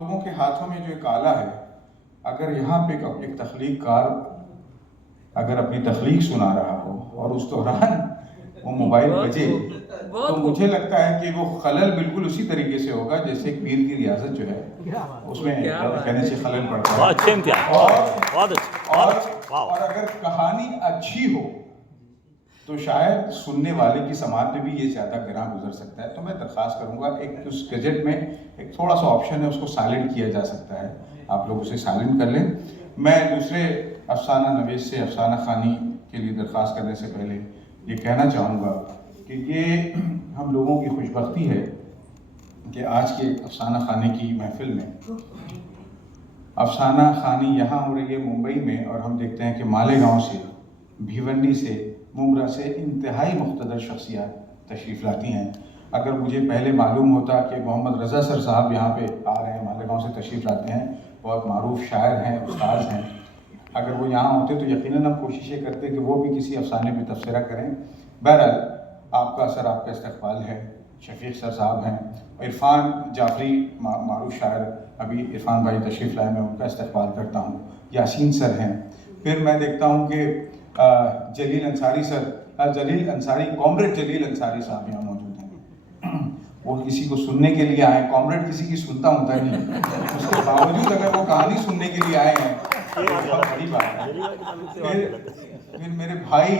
लोगों के हाथों में जो एक आला है, अगर यहाँ पे एक तख्लीक कार अगर अपनी तख्लीक सुना रहा हो और उस दौरान वो मोबाइल बजे, तो मुझे लगता है कि वो खलल बिल्कुल उसी तरीके से होगा जैसे एक पीर की रियासत जो है उसमें कहने से खलल पड़ता है। अच्छे इम्तिहान, बहुत अच्छे। और अगर कहानी अच्छी हो तो शायद सुनने वाले की समाज में भी ये ज़्यादा गिरां गुजर सकता है। तो मैं दरख्वास्त करूँगा, एक उस गजट में एक थोड़ा सा ऑप्शन है, उसको साइलेंट किया जा सकता है, आप लोग उसे साइलेंट कर लें। मैं दूसरे अफसाना नवीस से अफसाना खानी के लिए दरख्वास्त करने से पहले ये कहना चाहूँगा कि ये हम लोगों की खुशबख्ती है कि आज के अफसाना खाने की महफिल में अफसाना खानी यहाँ हो रही है मुंबई में, और हम देखते हैं कि मालेगांव से, भिवंडी से, मुमरा से इंतहाई मुख्तदर शख्सियात तशरीफ़ लाती हैं। अगर मुझे पहले मालूम होता कि मोहम्मद रज़ा सर साहब यहाँ पे आ रहे हैं, मालेगांव से तशरीफ़ लाते हैं, बहुत मारूफ शायर हैं, उस्ताद हैं, अगर वो यहाँ होते तो यकीनन हम कोशिशें करते कि वो भी किसी अफसाने पर तबसरा करें। बहरहाल आपका सर, आपका इस्तक़बाल है। शफ़ीक़ सर साहब हैं, इरफ़ान जाफ़री मारूफ शायर, अभी इरफ़ान भाई तशरीफ़ लाए, मैं उनका इस्तक़बाल करता हूँ। यासीन सर हैं। फिर मैं देखता हूँ कि जलील अंसारी सर, जलील अंसारी, कॉमरेड जलील अंसारी साहब यहाँ मौजूद हैं। वो किसी को सुनने के लिए आए, कॉमरेड किसी की सुनता होता नहीं, उसके बावजूद अगर वो कहानी सुनने के लिए आए हैं तो बहुत बड़ी बात है। फिर मेरे भाई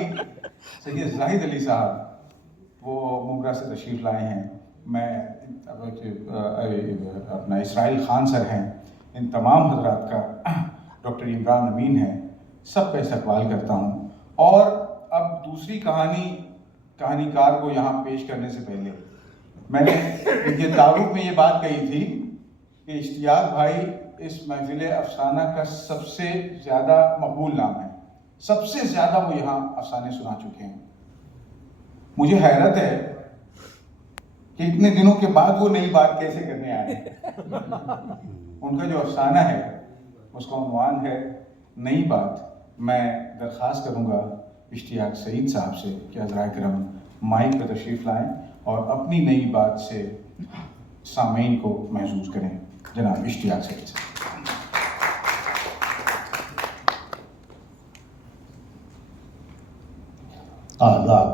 सैयद जाहिद अली साहब, वो मुमरा से तशरीफ़ लाए हैं। मैं अपना इसराइल ख़ान सर हैं। इन तमाम हजरात का, डॉक्टर इमरान अमीन हैं, सबका इस्तक़बाल करता हूँ। और अब दूसरी कहानीकार को यहाँ पेश करने से पहले मैंने ये तारुफ में ये बात कही थी कि इश्तियाक भाई इस महफिल अफसाना का सबसे ज़्यादा मकबूल नाम है, सबसे ज़्यादा वो यहाँ अफसाने सुना चुके हैं। मुझे हैरत है कि इतने दिनों के बाद वो नई बात कैसे करने आए। उनका जो अफसाना है उसका उन्वान है नई बात। मैं दरख्वास्त करूँगा इश्तियाक सईद साहब से कि हज़रात किराम माइक पर तशरीफ़ लाएँ और अपनी नई बात से सामीन को महसूस करें। जनाब इश्तियाक सईद साहब। आदाब।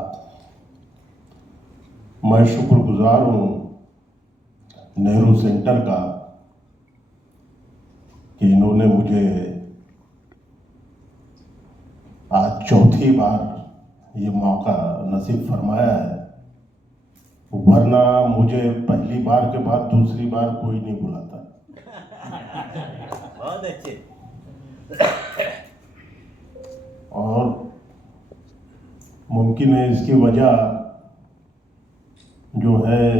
मैं शुक्रगुजार हूँ नेहरू सेंटर का कि इन्होंने मुझे आज चौथी बार ये मौका नसीब फरमाया है, वरना मुझे पहली बार के बाद दूसरी बार कोई नहीं बुलाता। बहुत अच्छे। और मुमकिन है इसकी वजह जो है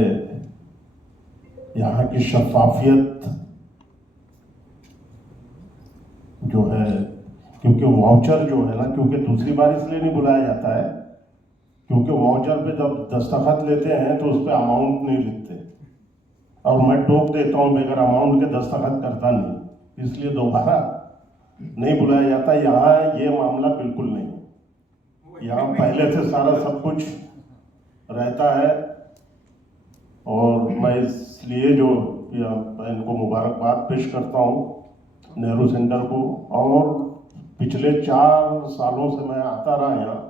यहाँ की शफाफियत जो है, क्योंकि वाउचर जो है ना, क्योंकि दूसरी बार इसलिए नहीं बुलाया जाता है क्योंकि वाउचर पे जब दस्तखत लेते हैं तो उस पर अमाउंट नहीं लिखते, और मैं टोक देता हूँ बगैर अमाउंट के दस्तखत करता नहीं, इसलिए दोबारा नहीं बुलाया जाता। यहाँ ये मामला बिल्कुल नहीं, यहाँ पहले से सारा सब कुछ रहता है। और मैं इसलिए जो इनको मुबारकबाद पेश करता हूँ नेहरू सेंटर को, और पिछले 4 सालों से मैं आता रहा यहाँ,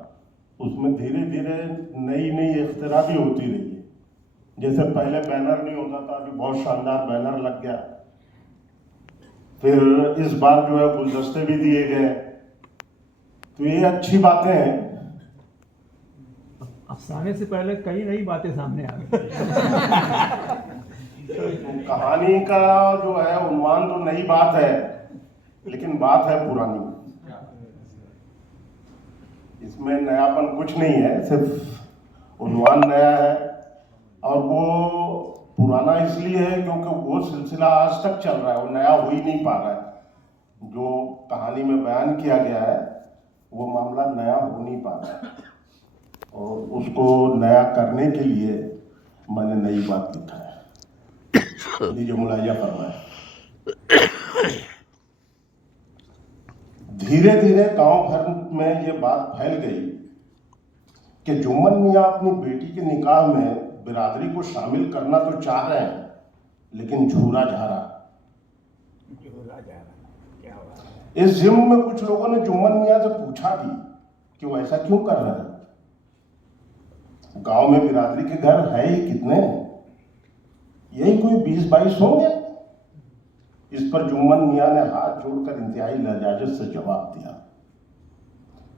उसमें धीरे धीरे नई नई इख्तिरा भी होती रही है। जैसे पहले बैनर नहीं होता था, अभी बहुत शानदार बैनर लग गया। फिर इस बार जो है गुलदस्ते भी दिए गए, तो ये अच्छी बातें हैं। अफसाने से पहले कई नई बातें सामने आ गई। तो कहानी का जो है उन्वान तो नई बात है, लेकिन बात है पुरानी। इसमें नयापन कुछ नहीं है, सिर्फ उन्वान नया है। और वो पुराना इसलिए है क्योंकि वो सिलसिला आज तक चल रहा है, वो नया हो ही नहीं पा रहा है। जो कहानी में बयान किया गया है वो मामला नया हो नहीं पा रहा है, और उसको नया करने के लिए मैंने नई बात लिखा है। लीजिए मुलाहिजा फरमाएं। धीरे धीरे गांव भर में ये बात फैल गई कि जुम्मन मियाँ अपनी बेटी के निकाह में बिरादरी को शामिल करना तो चाह रहे हैं, लेकिन झूरा झारा इस जिम्न में कुछ लोगों ने जुम्मन मियां से पूछा भी कि वो ऐसा क्यों कर रहे हैं। गांव में बिरादरी के घर है ही कितने, यही कोई 20-22 होंगे। इस पर जुम्मन मियां ने हाथ जोड़कर इंतहाई लजाजत से जवाब दिया,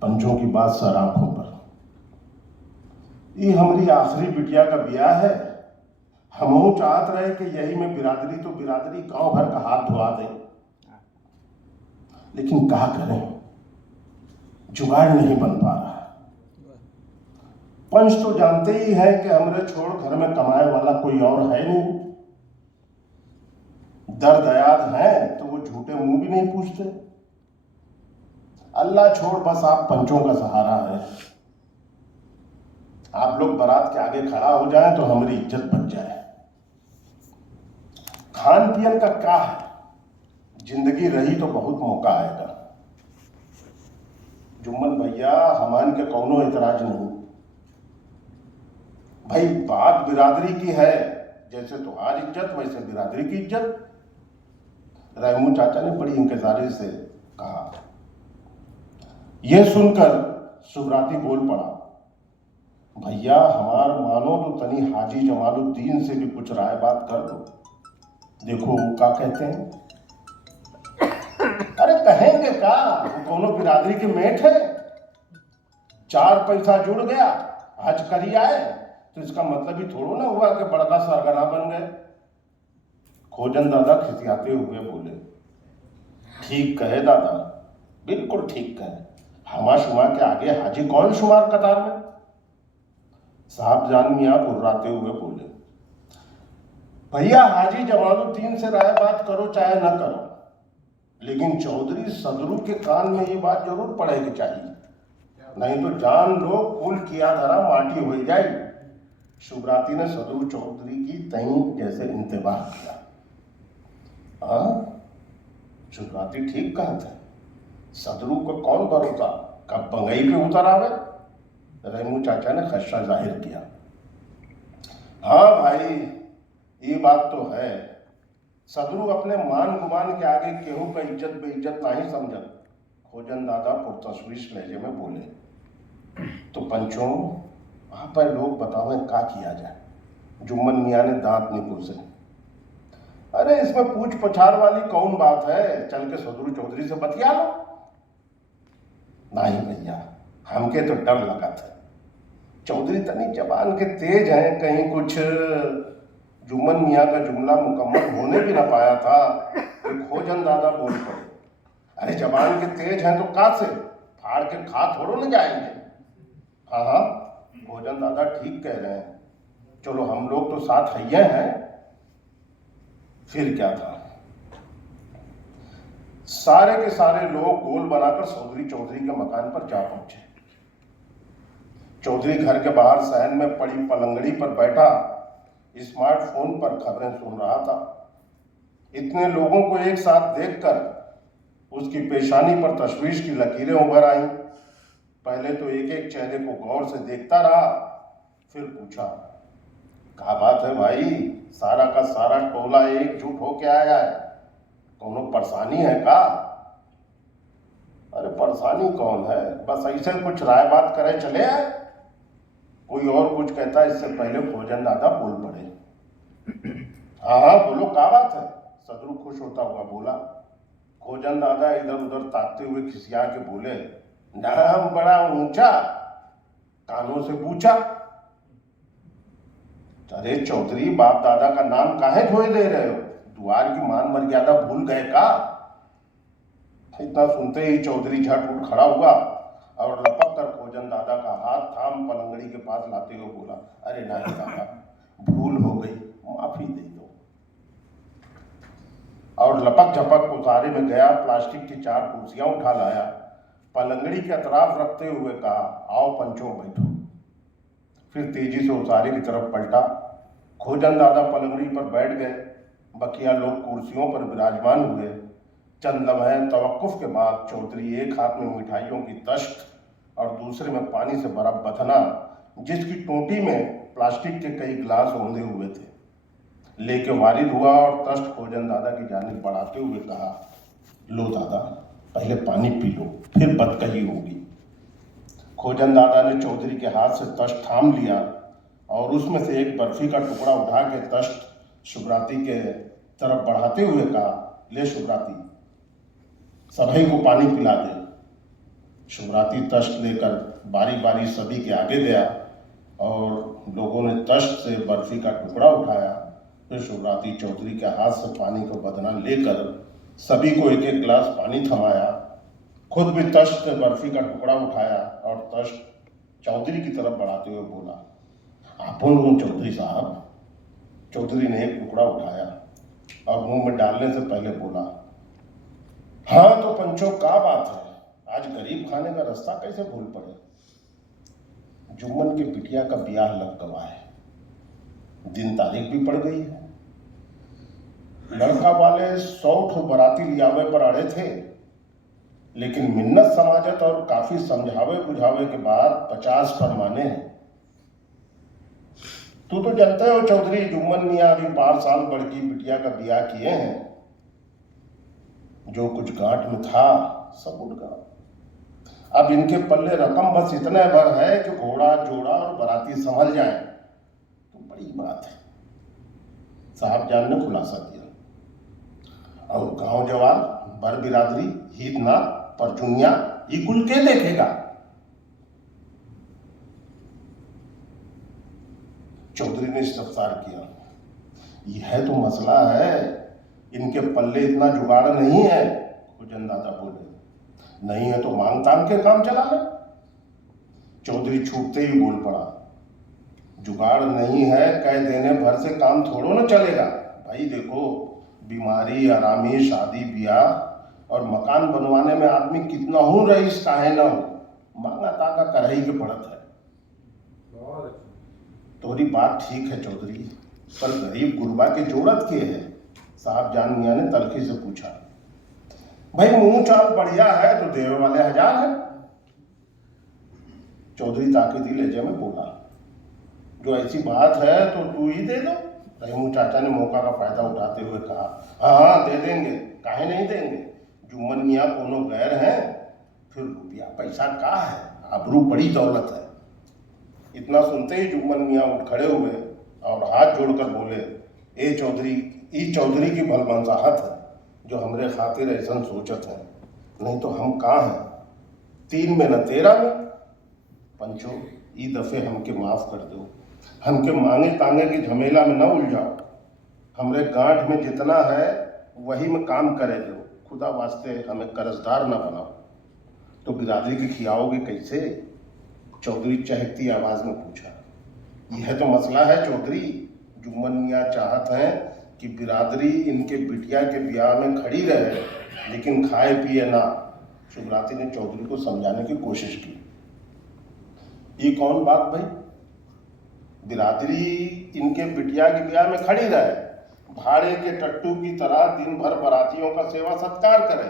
पंचों की बात सर आंखों पर, ये हमारी आखिरी बिटिया का ब्याह है, हमहू चाहत रहे कि यही में बिरादरी तो बिरादरी गांव भर का हाथ धुआ दें, लेकिन क्या करें, जुगाड़ नहीं बन पा रहा। पंच तो जानते ही है कि हमरे छोड़ घर में कमाए वाला कोई और है नहीं। दर्द याद है तो वो झूठे मुंह भी नहीं पूछते। अल्लाह छोड़ बस आप पंचों का सहारा है। आप लोग बारात के आगे खड़ा हो जाएं तो हमारी इज्जत बच जाए। खान पियन का क्या है, जिंदगी रही तो बहुत मौका आएगा। जुम्मन भैया हमान के कौनो एतराज नहीं भाई, बात बिरादरी की है, जैसे तुम्हारी इज्जत वैसे बिरादरी की इज्जत। रहमू चाचा ने बड़ी इंतजारी से कहा। यह सुनकर सुब्राती बोल पड़ा, भैया हमार मानो तो तनी हाजी जमालुद्दीन से भी कुछ राय बात कर दो, देखो वो क्या कहते हैं। अरे कहेंगे क्या, वो दोनों बिरादरी के मेट है, 4 पैसा जुड़ गया हज करी आए तो इसका मतलब ही थोड़ो ना हुआ कि बड़का सरगना बन गए। खोजन दादा खिसियाते हुए बोले, ठीक कहे दादा, बिल्कुल ठीक कहे, हमा शुमा के आगे हाजी कौन शुमार कतार में। साहब जान मियां बुर्राते हुए बोले, भैया हाजी जमालुद्दीन से राय बात करो चाहे न करो, लेकिन चौधरी सदरू के कान में ये बात जरूर पड़ेगी चाहिए, नहीं तो जान लो कुल किया धरा माटी हो जाए। शुभराती ने सदरू चौधरी की तई जैसे इंतबाह किया। हाँ, शुभराती ठीक कहा था, सदरू को कौन भरोसा कब बंगई पे उतर आवे। रहमू चाचा ने खदशा जाहिर किया। हाँ भाई ये बात तो है, सदरू अपने मान गुमान के आगे केहू का इज्जत बेइज्जत नहीं समझत। खोजन दादा पुरतशवीश लहजे में बोले, तो पंचों वहां पर लोग बतावें क्या किया जाए। जुम्मन मियां ने दांत निकुल से, अरे इसमें पूछ पछाड़ वाली कौन बात है, चल के सदरू चौधरी से बतिया लो। नहीं भैया हमके तो डर लगा था, चौधरी तनी जबान के तेज हैं, कहीं कुछ। जुम्मन मियां का जुमला मुकम्मल होने भी ना पाया था कि खोजन दादा बोल पड़े, अरे जबान के तेज हैं तो का से फाड़ के खा थोड़ो न जाएंगे। हाँ हाँ खोजन दादा ठीक कह रहे हैं, चलो हम लोग तो साथ हइये हैं। फिर क्या था, सारे के सारे लोग गोल बनाकर चौधरी के मकान पर जा पहुंचे। चौधरी घर के बाहर सहन में पड़ी पलंगड़ी पर बैठा स्मार्टफोन पर खबरें सुन रहा था। इतने लोगों को एक साथ देखकर उसकी पेशानी पर तशवीश की लकीरें उभर आईं। पहले तो एक एक चेहरे को गौर से देखता रहा, फिर पूछा, क्या बात है भाई, सारा का सारा टोला एकजुट होके आया है, कोनो परेशानी है का। अरे परेशानी कौन है, बस ऐसे कुछ राय बात करे चले आए। कोई और कुछ कहता इससे पहले खोजन दादा बोल पड़े। हाँ हाँ बोलो क्या बात है, सदरू खुश होता हुआ बोला। खोजन दादा इधर उधर ताकते हुए खिसिया के बोले, नाम बड़ा ऊंचा, कानों से पूछा। अरे चौधरी बाप दादा का नाम काहे धोए दे रहे हो, द्वार की मान मर्यादा भूल गए का। इतना सुनते ही चौधरी झट उठ खड़ा हुआ और लपक कर खोजन दादा का हाथ थाम पलंगड़ी के पास लाते हुए बोला, अरे नहीं दादा भूल हो गई, माफी दे दो। और लपक झपक उतारे में गया, प्लास्टिक की 4 कुर्सियां उठा लाया, पलंगड़ी के अतराफ रखते हुए कहा, आओ पंचों बैठो। फिर तेजी से उतारे की तरफ पलटा। खोजन दादा पलंगड़ी पर बैठ गए, बकिया लोग कुर्सियों पर विराजमान हुए। चंद लम्हे तवक्कुफ के बाद चौधरी एक हाथ में मिठाइयों की तश्त और दूसरे में पानी से भरा बथना, जिसकी टोटी में प्लास्टिक के कई गिलास औंधे हुए थे, लेके वारिद हुआ और तश्त खोजन दादा की जानिब बढ़ाते हुए कहा, लो दादा पहले पानी पी लो, फिर बात कही होगी। खोजन दादा ने चौधरी के हाथ से तश्त थाम लिया और उसमें से एक बर्फी का टुकड़ा उठा के तश्त शुभराती के तरफ बढ़ाते हुए कहा, ले शुभराती, सभी को पानी पिला दे। शुभराती तश्त लेकर बारी बारी सभी के आगे गया और लोगों ने तश्त से बर्फी का टुकड़ा उठाया। फिर शुभराती चौधरी के हाथ से पानी को बदना लेकर सभी को एक एक गिलास पानी थमाया, खुद भी तश्त से बर्फी का टुकड़ा उठाया और तश्त चौधरी की तरफ बढ़ाते हुए बोला, आप लोग चौधरी साहब। चौधरी ने एक टुकड़ा उठाया और मुंह में डालने से पहले बोला, हाँ तो पंचो क्या बात है, आज गरीब खाने का रास्ता कैसे भूल पड़े। जुम्मन की बिटिया का ब्याह लग गवा है, दिन तारीख भी पड़ गई है। लड़का वाले 100 बराती लियावे पर अड़े थे, लेकिन मिन्नत समाजत और काफी समझावे बुझावे के बाद 50 पर माने हैं। तू तो जानते हो चौधरी, जुम्मन मियाँ अभी 5 साल बड़की बिटिया का ब्याह किए हैं। जो कुछ गांठ में था सब उड़ गया। अब इनके पल्ले रकम बस इतने भर है कि घोड़ा जोड़ा और बराती संभल जाए तो बड़ी बात है। साहब जान ने खुलासा दिया। और गांव जवान, बर बिरादरी, हितना, परचुनिया, ये कुल के देखेगा। चौधरी ने इस्तफसार किया, यह तो मसला है, इनके पल्ले इतना जुगाड़ नहीं है। खोजन दादा बोले, नहीं है तो मांग तांग के काम चला ले। चौधरी छूटते ही बोल पड़ा, जुगाड़ नहीं है कह देने भर से काम थोड़ो ना चलेगा। भाई देखो, बीमारी, आरामी, शादी ब्याह और मकान बनवाने में आदमी कितना हो रईस काहे ना हो, मांगा तांगा कर ही के पड़त है। तोरी बात ठीक है चौधरी, पर गरीब गुरबा के जोड़त के है। साहब जान मियाँ ने तलखी से पूछा, भाई मुंह चाल बढ़िया है तो देवे वाले 1000 है। चौधरी ताकीदी लहजे में बोला, जो ऐसी बात है तो तू ही दे दो। रहीमू चाचा ने मौका का फायदा उठाते हुए कहा, हाँ दे देंगे, काहे नहीं देंगे। जुम्मन मियाँ कोनो गैर हैं, फिर रुपया पैसा का है, आबरू बड़ी दौलत है। इतना सुनते ही जुम्मन मियाँ उठ खड़े हुए और हाथ जोड़कर बोले, ए चौधरी की भलमनसाहत है जो हमरे खातिर ऐसा सोचत है, नहीं तो हम कहाँ हैं, 3 में न 13 में। पंचो ई दफे हमके माफ कर दो, हमके मांगे तांगे की झमेला में न उलझाओ। हमरे गांठ में जितना है वही में काम करे दो, खुदा वास्ते हमें कर्जदार न बनाओ। तो बिरादरी की खियाओगे कैसे। चौधरी चहकती आवाज में पूछा, यह तो मसला है चौधरी। जुम्मन मियाँ चाहत हैं कि बिरादरी इनके बिटिया के ब्याह में खड़ी रहे, लेकिन खाए पिए ना। शुभराती ने चौधरी को समझाने की कोशिश की, ये कौन बात भाई, बिरादरी इनके बिटिया के ब्याह में खड़ी रहे, भाड़े के टट्टू की तरह दिन भर बरातियों का सेवा सत्कार करे,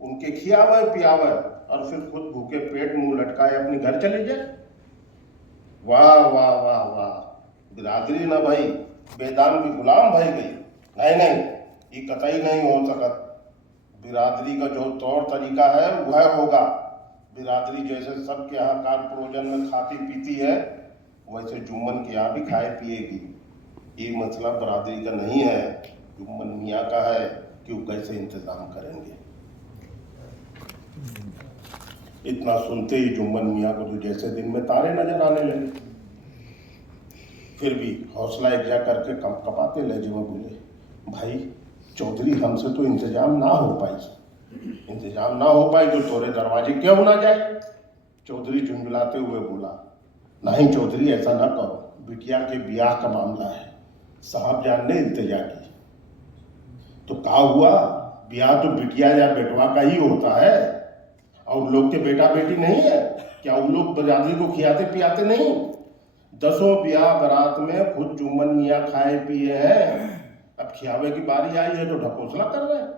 उनके खियावे पियावे और फिर खुद भूखे पेट मुंह लटकाए अपने घर चले जाए। वाह वाह वाह वाह, बिरादरी ना भाई बेदाम की गुलाम भाई गई। नहीं, ये कतई नहीं हो सकत। बिरादरी का जो तौर तरीका है वह होगा। बिरादरी जैसे सबके यहाँ कारपोरोजन में खाती पीती है, वैसे जुम्मन के यहाँ भी खाए पिएगी। ये मसला बिरादरी का नहीं है, जुम्मन मियाँ का है कि वो कैसे इंतजाम करेंगे। इतना सुनते ही जुम्मन मियाँ को तो जैसे दिन में तारे नजर आने लगे। फिर भी हौसला एकजा करके कपाते लहजे में बोले, भाई चौधरी हमसे तो इंतजाम ना हो पाई तो तोरे दरवाजे क्यों ना जाए। चौधरी झुंझुलाते हुए बोला, नहीं चौधरी ऐसा ना कहो, बिटिया के ब्याह का मामला है, साहब जान ने इल्तिजा की। तो क्या हुआ, ब्याह तो बिटिया या बेटवा का ही होता है, और लोग के बेटा बेटी नहीं है क्या, उन लोग बिरादरी को खियाते पियाते नहीं। 10 ब्याह बारात में खुद जुम्मन मियाँ खाए पिए हैं, अब खियावे की बारी आई है तो ढकोसला कर रहे हैं।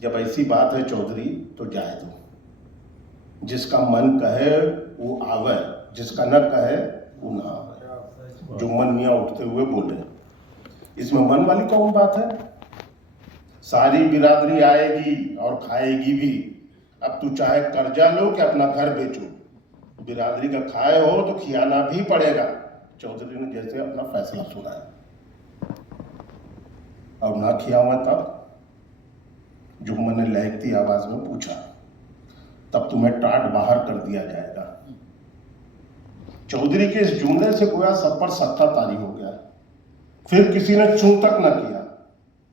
जब ऐसी बात है चौधरी तो जाए दो, जिसका मन कहे वो आवे, जिसका न कहे वो ना आवे। जुम्मन मियाँ उठते हुए बोले, इसमें मन वाली कौन बात है, सारी बिरादरी आएगी और खाएगी भी। अब तू चाहे कर्जा लो कि अपना घर बेचो, बिरादरी का खाए हो तो खियाना भी पड़ेगा। चौधरी ने जैसे अपना फैसला सुनाया। और ना खियावा तब जुम्मन ने लहकती आवाज में पूछा, तब तुम्हें टाट बाहर कर दिया जाएगा। चौधरी के इस जुमले से गोया सब पर सत्ता तारी हो गया। फिर किसी ने चूं तक न किया,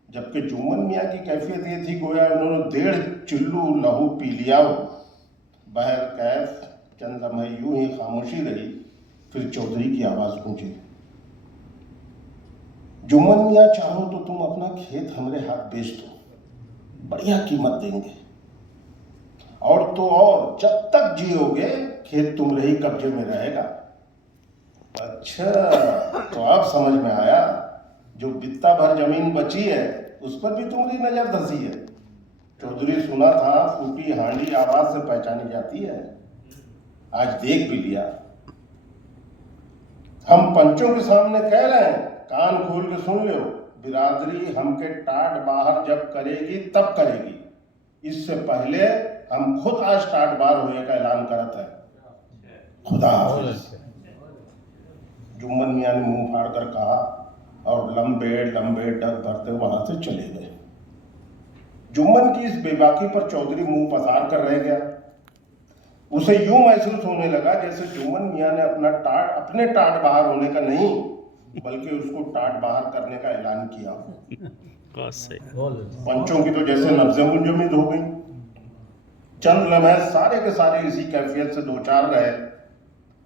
जबकि जुम्मन मियाँ की कैफियत ये थी गोया उन्होंने 1.5 चिल्लू लहू पी लिया हो। बहर कैफ चंद लम्हे यूं ही खामोशी रही, फिर चौधरी की आवाज गूंजी, जुम्मन मियाँ चाहो तो तुम अपना खेत हमरे हाथ बेच दो, बढ़िया कीमत देंगे। और तो और जब तक जियोगे खेत तुम्हारे ही कब्जे में रहेगा। अच्छा, तो अब समझ में आया, जो बित्ता भर जमीन बची है उस पर भी तुम्हारी नजर धसी है। चौधरी सुना था फूटी हांडी आवाज से पहचानी जाती है, आज देख भी लिया। हम पंचों के सामने कह रहे हैं, कान खोल के सुन लो, बिरादरी हमके टाट बाहर जब करेगी तब करेगी। इससे पहले हम खुद आज टाट बाहर होने का ऐलान करते हैं। खुदा हाफिज। जुम्मन मियाँ ने मुंह फाड़ कर कहा और लंबे लंबे डग भरते वहां से चले गए। जुम्मन की इस बेबाकी पर चौधरी मुंह पसार कर रह गया। उसे यूं महसूस होने लगा जैसे जुम्मन मियाँ ने अपने टाट बाहर होने का नहीं, बल्कि उसको टाट बाहर करने का ऐलान किया। पंचों की तो जैसे नब्ज़ें मुंजमद हो गई। चंद लम्हे सारे के सारे इसी कैफियत से दो चार रहे।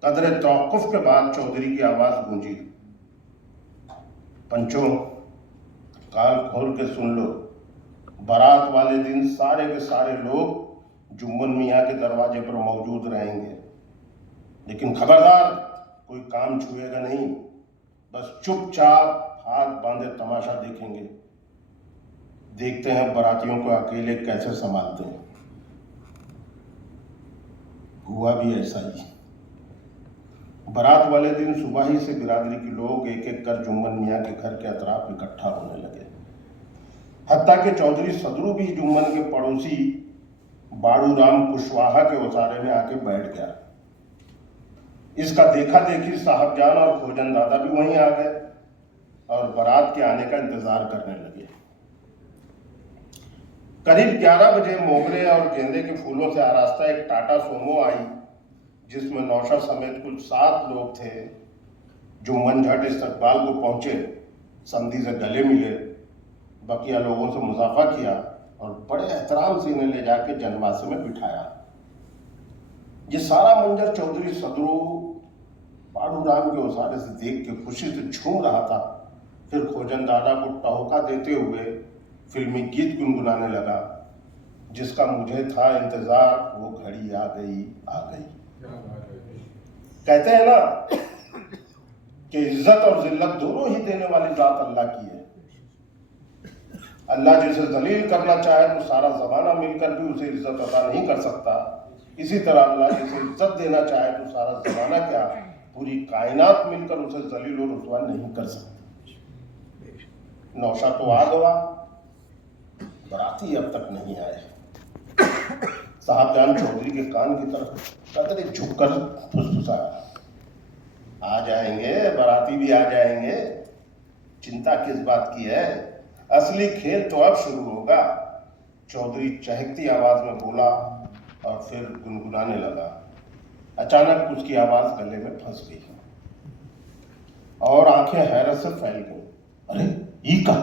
कदरे तौक़ुफ़ के बाद चौधरी की आवाज गूंजी, पंचों कान खोल के सुन लो, बारात वाले दिन सारे के सारे लोग जुम्मन मियाँ के दरवाजे पर मौजूद रहेंगे, लेकिन खबरदार कोई काम छुएगा नहीं, बस चुपचाप हाथ बांधे तमाशा देखेंगे। देखते हैं बारातियों को अकेले कैसे संभालते हैं। हुआ भी ऐसा ही। बारात वाले दिन सुबह ही से बिरादरी के लोग एक एक कर जुम्मन मियाँ के घर के अतराफ इकट्ठा होने लगे। हत्ता के चौधरी सदरू भी जुम्मन के पड़ोसी बाड़ू राम कुशवाहा के उसारे में आके बैठ गया। इसका देखा देखी साहबजान और खोजन दादा भी वहीं आ गए और बारात के आने का इंतजार करने लगे। करीब 11 बजे मोगरे और गेंदे के फूलों से आरास्ता एक टाटा सोमो आई, जिसमें नौशा समेत कुल 7 लोग थे। जुम्मन झट इस्तकबाल को पहुंचे, समधी से गले मिले, बकिया लोगों से मुसाफा किया और बड़े एहतराम से इन्हें ले जाके जनवासे में बिठाया। ये सारा मंजर चौधरी सदरू बाड़ू राम के उसारे से देख के खुशी से झूम रहा था। फिर खोजन दादा को टहोका देते हुए फिल्मी गीत गुनगुनाने लगा, जिसका मुझे था इंतजार, वो घड़ी आ गई आ गई। कहते हैं ना कि इज्जत और जिल्लत दोनों ही देने वाली जात अल्लाह की है। अल्लाह जिसे जलील करना चाहे तो सारा जमाना मिलकर भी उसे इज्जत अदा नहीं कर सकता। इसी तरह अल्लाह जिसे इज्जत देना चाहे तो सारा जमाना क्या, पूरी कायनात मिलकर उसे जलील और रुसवा नहीं कर सकती। नौशा तो आ गया, बराती अब तक नहीं आए। साहबजान चौधरी के कान की तरफ कदरे झुककर फुसफुसाया, आ जाएंगे, बाराती भी आ जाएंगे, चिंता किस बात की है, असली खेल तो अब शुरू होगा। चौधरी चहकती आवाज में बोला और फिर गुनगुनाने लगा। अचानक उसकी आवाज गले में फंस गई और आंखें हैरत से फैल गई। अरे ये का?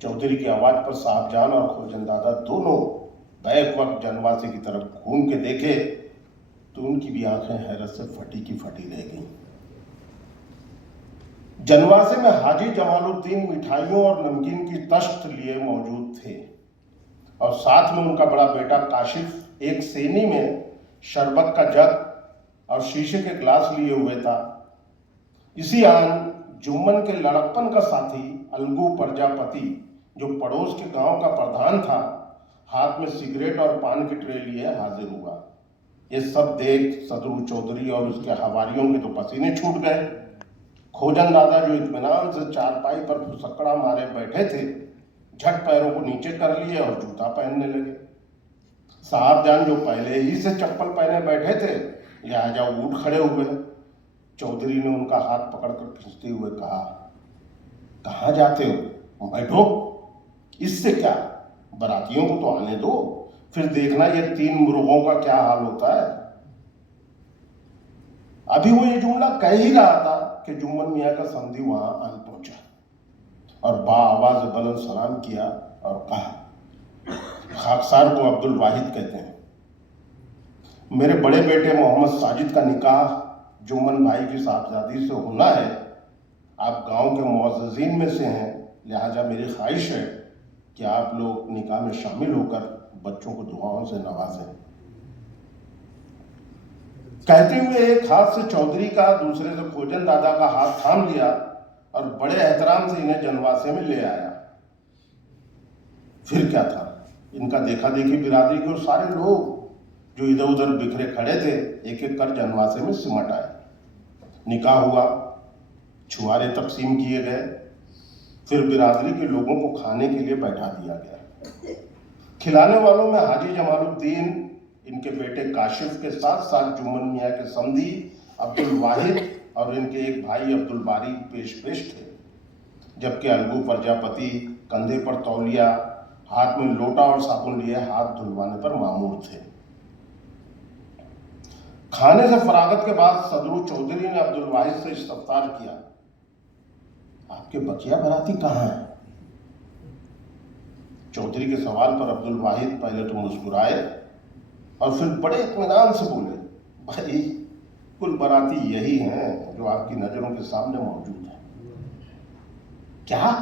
चौधरी की आवाज पर साहबजान और खोजन दादा दोनों बैक वक्त जनवासे की तरफ घूम के देखे तो उनकी भी आंखें हैरत से फटी की फटी रह गईं। जनवासे में हाजी जमालुद्दीन मिठाइयों और नमकीन की तश्त लिए मौजूद थे और साथ में उनका बड़ा बेटा काशिफ एक सेनी में शरबत का जग और शीशे के ग्लास लिए हुए था। इसी आन जुम्मन के लड़कपन का साथी अलगू प्रजापति, जो पड़ोस के गांव का प्रधान था, हाथ में सिगरेट और पान की ट्रे लिए हाजिर हुआ। ये सब देख सदरू चौधरी और उसके हवारियों के तो पसीने छूट गए। खोजन दादा जो इत्मीनान से चारपाई पर फुसकड़ा मारे बैठे थे, झट पैरों को नीचे कर लिए और जूता पहनने लगे। साहबजान जो पहले ही से चप्पल पहने बैठे थे, लिहाजा उठ खड़े हुए। चौधरी ने उनका हाथ पकड़कर खींचते हुए कहा, कहाँ जाते हो, बैठो। इससे क्या, बारातियों को तो आने दो, फिर देखना ये 3 मुर्गों का क्या हाल होता है। अभी वो ये जुमला कह ही रहा था कि जुम्मन मियाँ का समधी वहां आन पहुंचा और आवाज बुलंद सलाम किया और कहा, खाकसार को अब्दुल वाहिद कहते हैं। मेरे बड़े बेटे मोहम्मद साजिद का निकाह जुम्मन भाई की साहबजादी से होना है। आप गांव के मुअज़्ज़िज़ीन में से हैं, लिहाजा मेरी ख्वाहिश है कि आप लोग निकाह में शामिल होकर बच्चों को दुआओं से नवाजें। कहते हुए एक हाथ से चौधरी का, दूसरे से खोजन दादा का हाथ थाम लिया और बड़े एहतराम से इन्हें जनवासे में ले आया। फिर क्या था, इनका देखा देखी बिरादरी के सारे लोग जो इधर उधर बिखरे खड़े थे, एक एक कर जनवासे में सिमट आए। निकाह हुआ, छुआरे तकसीम किए गए, फिर बिरादरी के लोगों को खाने के लिए बैठा दिया गया। खिलाने वालों में हाजी जमालुद्दीन, इनके बेटे काशिफ के साथ साथ जुम्मन मियाँ के समधी अब्दुल वाहिद और इनके एक भाई अब्दुल बारी पेश थे, जबकि अलगू प्रजापति कंधे पर तौलिया, हाथ में लोटा और साबुन लिए हाथ धुलवाने पर मामूर थे। खाने से फरागत के बाद सदरू चौधरी ने अब्दुल वाहिद से इस्तफ्तार किया, आपके बकिया बराती कहाँ हैं? चौधरी के सवाल पर अब्दुल वाहिद पहले तो मुस्कुराए और फिर बड़े इत्मीनान से बोले, भाई कुल बराती यही हैं जो आपकी नजरों के सामने मौजूद है। क्या?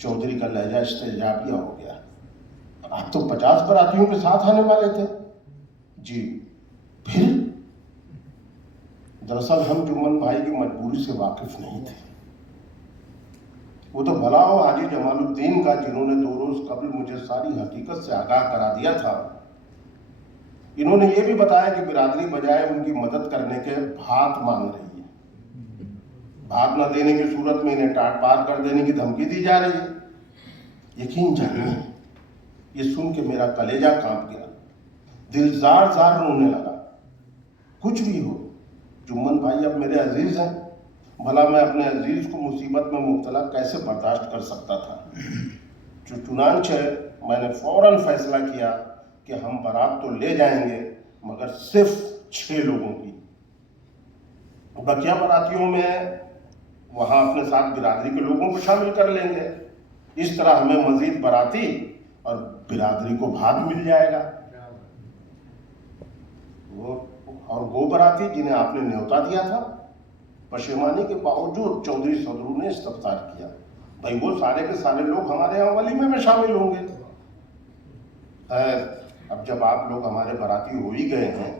चौधरी का लहजा इस्तेजाबिया हो गया, आप तो 50 बरातियों के साथ आने वाले थे। जी, फिर? दरअसल हम जुम्मन भाई की मजबूरी से वाकिफ नहीं थे। वो तो भला हो हाजी जमालुद्दीन का, जिन्होंने 2 रोज कबल मुझे सारी हकीकत से आगाह करा दिया था। इन्होंने ये भी बताया कि बिरादरी बजाय उनकी मदद करने के भात मांग रही है। भात न देने की सूरत में इन्हें टाट पार कर देने की धमकी दी जा रही है। यकीन जानिए, ये सुन के मेरा कलेजा कांप गया, दिल जार जार रोने लगा। कुछ भी हो, जुम्मन भाई अब मेरे अजीज हैं, भला मैं अपने अजीज को मुसीबत में मुब्तला कैसे बर्दाश्त कर सकता था। चुनांचे मैंने फौरन फैसला किया कि हम बारात तो ले जाएंगे, मगर सिर्फ 6 लोगों की। बकिया बारातियों में वहां अपने साथ बिरादरी के लोगों को शामिल कर लेंगे। इस तरह हमें मजीद बाराती और बिरादरी को भाग मिल जाएगा। वो बाराती जिन्हें आपने न्योता दिया था, पशेमानी के बावजूद चौधरी सदरू ने इस्तफ्तार किया, भाई वो सारे के सारे लोग हमारे यहाँ वलीमे में शामिल होंगे। अब जब आप लोग हमारे बाराती हो ही गए हैं,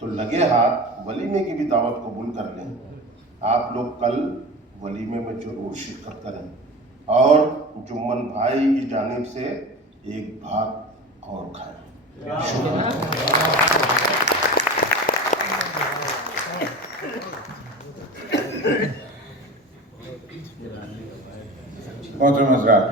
तो लगे हाथ वलीमे की भी दावत कबूल कर लें। आप लोग कल वलीमे में जरूर शिरकत करें और जुम्मन भाई की जानिब से एक भात और खाएं। मोहतरम हज़रात,